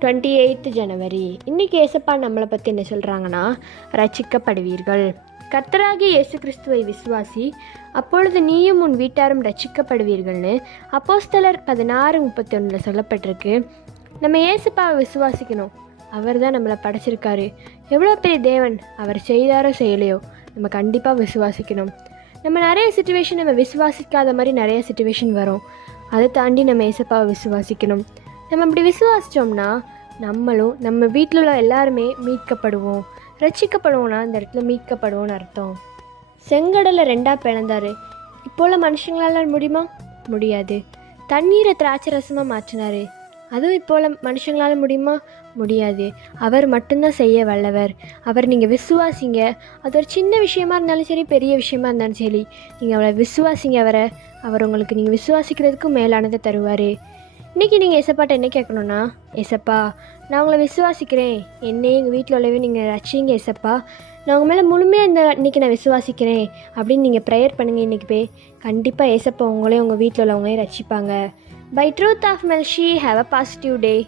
28 ஜனவரி. இன்றைக்கி ஏசப்பா நம்மளை பற்றி என்ன சொல்கிறாங்கன்னா, ரட்சிக்கப்படுவீர்கள். கர்த்தராகிய இயேசு கிறிஸ்துவை விசுவாசி, அப்பொழுது நீயும் உன் வீட்டாரும் ரட்சிக்கப்படுவீர்கள்னு அப்போஸ்தலர் 16:31 சொல்லப்பட்டிருக்கு. நம்ம ஏசப்பாவை விசுவாசிக்கணும். அவர் தான் நம்மளை படைச்சிருக்காரு. எவ்வளோ பெரிய தேவன், அவர் செய்தாரோ செய்யலையோ நம்ம கண்டிப்பாக விசுவாசிக்கணும். நம்ம நிறைய சுச்சுவேஷன் நம்ம விசுவாசிக்காத மாதிரி நிறைய சுச்சுவேஷன் வரும். அதை தாண்டி நம்ம ஏசப்பாவை விசுவாசிக்கணும். நம்ம அப்படி விசுவாசித்தோம்னா நம்மளும் நம்ம வீட்டில் உள்ள எல்லாருமே மீட்கப்படுவோம். ரட்சிக்கப்படுவோம்னா இந்த இடத்துல மீட்கப்படுவோம்னு அர்த்தம். செங்கடலை 2 பிளந்தாரு. இப்போல மனுஷங்களால் முடியுமா? முடியாது. தண்ணீரை திராட்சை ரசமாக மாற்றினார். அதுவும் இப்போல மனுஷங்களால் முடியுமா? முடியாது. அவர் மட்டும்தான் செய்ய வல்லவர். அவர் நீங்கள் விசுவாசிங்க. அது ஒரு சின்ன விஷயமா இருந்தாலும் சரி, பெரிய விஷயமா இருந்தாலும் சரி, நீங்கள் அவரை விசுவாசிங்க. அவர் உங்களுக்கு நீங்கள் விசுவாசிக்கிறதுக்கும் மேலானதை தருவார். இன்றைக்கி நீங்கள் ஏசப்பாட்ட என்ன கேட்கணுன்னா, ஏசப்பா நான் உங்களை விசுவாசிக்கிறேன், என்னையே எங்கள் வீட்டில் உள்ளவே நீங்கள் ரட்சிங்க ஏசப்பா, நான் உங்கள் மேலே முழுமையாக இன்றைக்கி நான் விசுவாசிக்கிறேன் அப்படின்னு நீங்கள் ப்ரேயர் பண்ணுங்கள். இன்றைக்கி போய் கண்டிப்பாக ஏசப்பா உங்களே உங்கள் வீட்டில் உள்ளவங்களே ரட்சிப்பாங்க. By truth of Melchi, have a positive day.